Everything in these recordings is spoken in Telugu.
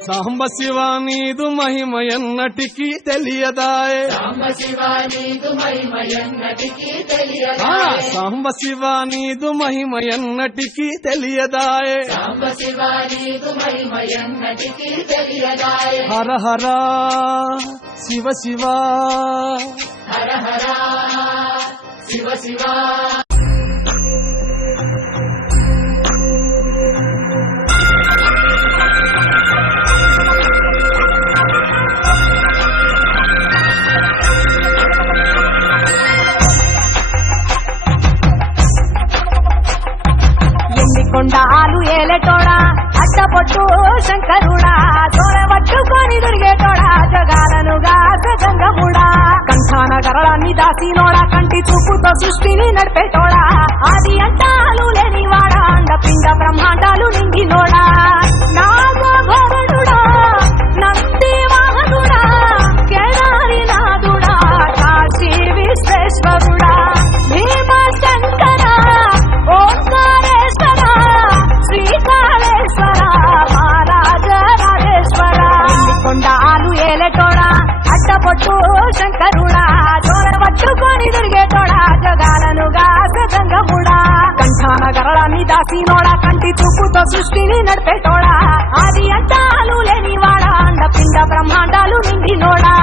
సాంబ శివ నీదు మహిమ ఎన్నటికీ తెలియదాయే సాంబ శివ నీదు మహిమ ఎన్నటికీ తెలియదాయే సాంబ శివ నీదు మహిమ ఎన్నటికీ తెలియదాయే సాంబ శివ నీదు మహిమ ఎన్నటికీ తెలియదాయే హర హర శివ శివ హర హర శివ శివ కొండాలు ఏలేటోడా అట్టపొట్టు శంకరుడా తోరవట్టుకొని దొరికేటోడా జగాలను గంగముడా కంఠాన గరళాన్ని దాసినోడా కంటి చూపుతో సృష్టిని నడిపేటోడా ఆది అంటాలు లేనివాడా అండపిండ బ్రహ్మాండాలు నిండినోడా నాగభరణుడా నంది వాహనుడా కేదారి నాథుడా కాశీ విశ్వేశ్వరుడా భీమ శంకర ఓంకారేశ్వర శ్రీకాళేశ్వర మహారాజరాజేశ్వర కొండాలు ఏలేటోడా అట్టపొట్టు శంకరుడా తోరవట్టుకొని దొరికేటోడా జగాలను గంగముడా కంఠాన గరళాన్ని దాసినోడా కంటి చూపుతో సృష్టిని నడిపేటోడా ఆది అంటాలు లేనివాడా అండపిండ బ్రహ్మాండాలు నిండినోడా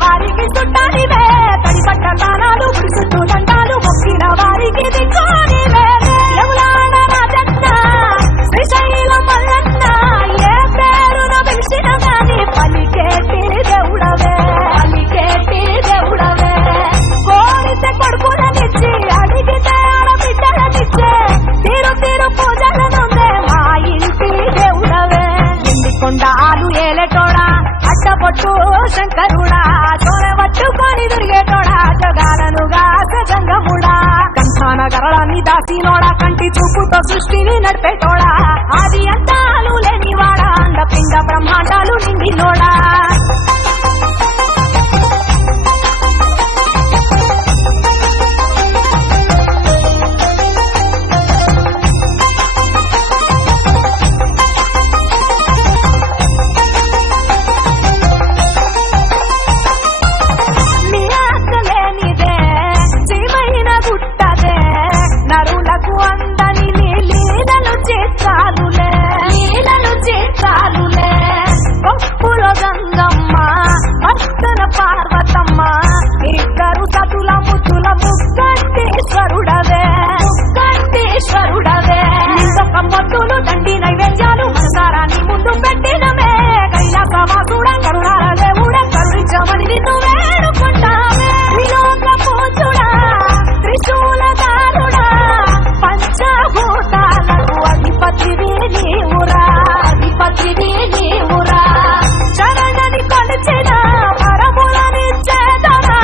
వారికి చుట్టానివే తడి పట్ట తానాలు చుట్టూ దండాలు మొక్కిన వారికి దిక్కునివే యములాడ రాజన్న శ్రీశైల మల్లన్న ఏ పేరున పిలిచిన గాని పలికేటి దేవుడవే కోరితే కొడుకులనిచ్చి అడిగితే ఆడబిడ్డలనిచ్చే తీరు తీరు పూజలనుందే మా ఇంటి దేవుడవే ఎండి కొండాలు ఏలేటోడా అట్టపొట్టు శంకరుడా తోరవట్టుకొని దొరికేటోడా జగాలను గంగముడా కంఠాన గరళాన్ని దాసినోడా కంటి చూపుతో సృష్టిని నడిపేటోడా ఆది అంటాలు లేనివాడా అండపిండ బ్రహ్మాండాలు నిండినోడా నరులకు అందని లీలలు చేస్తాలులే పప్పులో గంగమ్మ భక్తన పార్వతమ్మ ఇద్దరు సతుల ముద్దుల ముక్కంటేశ్వరుడవే నిందొక మొద్దులు దండి నైవేద్యాలు మనసారాన్ని ముందు పెట్టినమే కైలాసవాసుడ కరుణాల దేవుడ కరుణించమని నిన్ను వేడుకుంటామే విలోక పూజుడా త్రిశూలదారుడా పంచభూతాలకు అధిపతివి నీవురా శరణని కొలిచిన వరములనిచ్చేదరా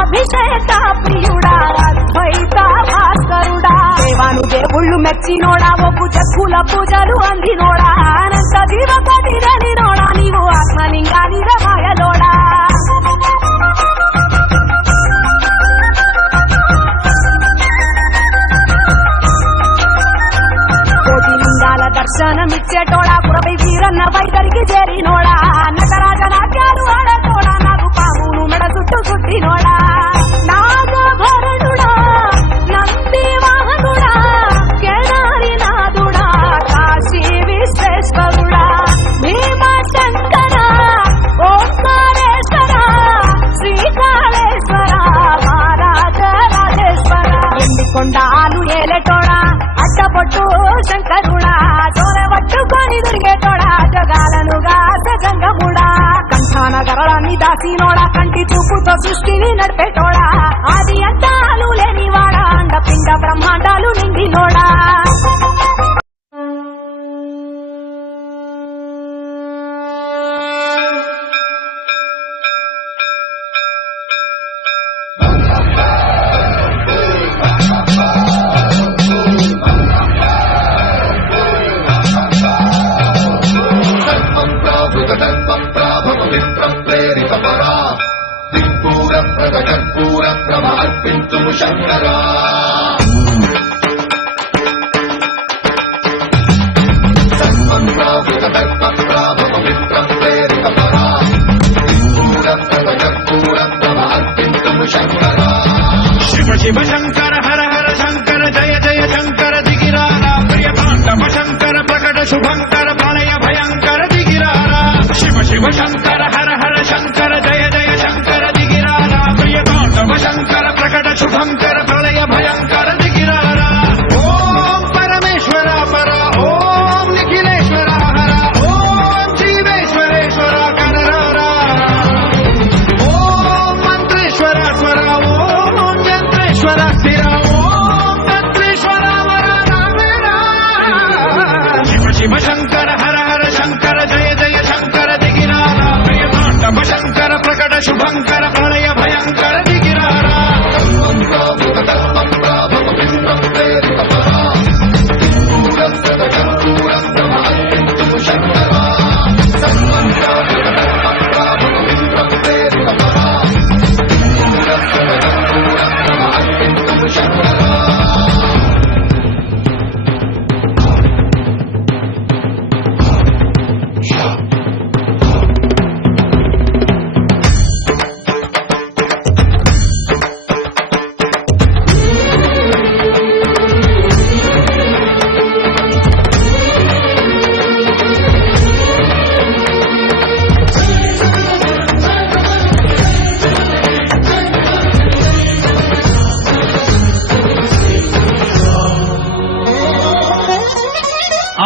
అభిషేక ప్రియుడా అద్వైత భాస్కరుడా దేవాను దేవుళ్ళు మెచ్చినోడా ఒప్పు జక్కుల పూజలు అందినోడా అనంత జీవపతి రనినోడా నీవు ఆత్మలింగాని రమాయలోడా దర్శనమిచ్చేటోడా పురపై వీరన్న వైదరికి చేరినోడా నటరాజ నాట్యాలు ఆడటోడా నాకు పామును మెడ చుట్టూ చుట్టినోడా నాగభరణుడా నంది వాహనుడా కేదారి నాథుడా కాశీ విశ్వేశ్వరుడా కాసినోడా కంటి చూపుతో సృష్టిని నడిపేటోడా ఆది అంతాలు లేనివాడా అండపిండ బ్రహ్మాండాలు నిండినోడా శంకరా శివ శివ శంకర హర హర శంకర జయ జయ శంకర దిగిరారా ప్రియ తాండవ శంకర ప్రకట శుభంకర ప్రళయ భయంకర దిగిరారా శివ శివ శంకర హర హర శంకర జయ జయ శంకర దిగిరారా ప్రియ తాండవ శంకర ప్రకట శుభంకర ప్రళయ భయంకర దిగిరారా ఓం పరమేశ్వర పర ఓం నిఖిలేశ్వర హర ఓం జీవేశ్వరేశ్వర కనరారా ఓం మంత్రేశ్వర స్వర ఓం యంత్రేశ్వర స్థిర ఓం తంత్రేశ్వర వర రామేరా శివ శివ శంకర హర హర శంకర జయ జయ శంకర దిగిరారా ప్రియ తాండవ శంకర ప్రకట శుభంకర ప్రళయ భయంకర దిగిరారా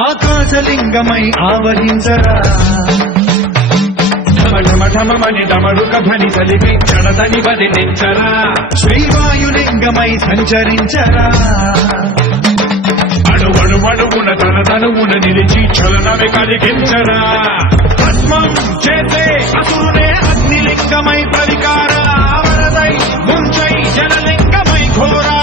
ఆకాశలింగమై ఆవహించరా ఢమఢమఢమని డమడుక ధ్వని సలిపి చడదని వదిలించరా శ్రీవాయులింగమై సంచరించరా అణువణువున తన తనువున నిలిచి చలనమే కలిగించరా పద్మం చేసే అసురునే అగ్నిలింగమై ప్రవికారా వరదై ముంచై జలలింగమై ఘోరా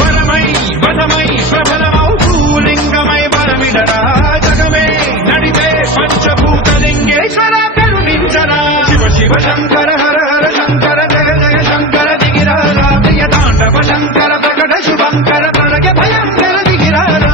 వరమై వదమై ప్రబలమౌ భూలింగమై వరమిడరా జగమే నడిపే పంచభూతలింగేశ్వర కరుణించరా శివ శివ శంకర హర హర శంకర జయ జయ శంకర దిగిరారా ప్రియ తాండవ శంకర ప్రకట శుభంకర ప్రళయ భయంకర దిగిరారా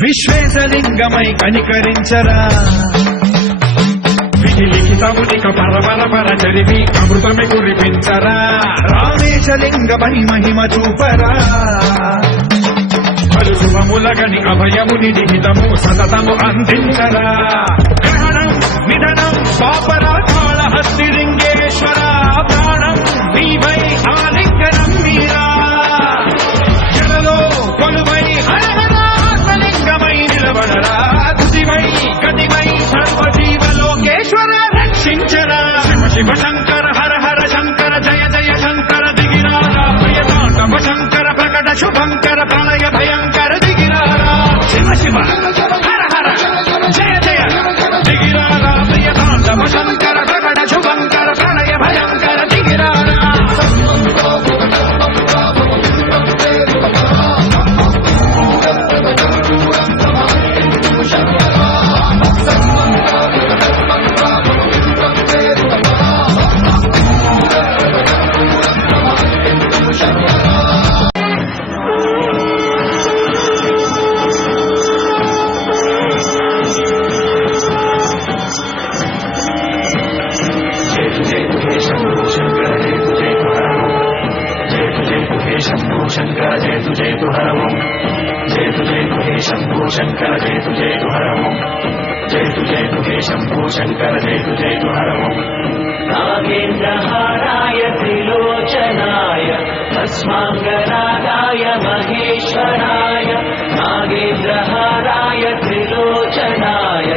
విశ్వేశలింగమై కనికరించరా విధి లిఖితమునిక పరపర పర చరివి అమృతమి కురిపించరా రామేశలింగమై మహిమ చూపరా పలు శుభములగని అభయముని నిహితము సతతము అందించరా గ్రహణం నిధనం పాపరాకాళ హస్తిలింగేశ్వర ప్రాణం నీవై ఆలింగనం మీరా జలలో కొలువై లింగమై నిలబడరా తుదివై గతివై సర్వజీవలోకేశ్వర రక్షించరా శివ శివ శంకర హర హర శంకర జయ జయ శంకర దిగిరారా ప్రియ తాండవ శంకర ప్రకట శుభంకర ప్రళయ భయంకర దిగిరారా శివ శివ హర హర జయ జయ దిగిరారా ప్రియ తాండవ శంకర ప్రకట శుభంకర ప్రళయ భయంకర దిగిరారా జయతు జయతు హర ఓం జయతు జయతు హే శంభో శంకర జయతు జయతు హర ఓం జయతు జయతు హే శంభో శంకర జయతు జయతు హర ఓం నాగేంద్రహారాయ త్రిలోచనాయ భస్మాంగరాగాయ మహేశ్వరాయ నాగేంద్రహారాయ త్రిలోచనాయ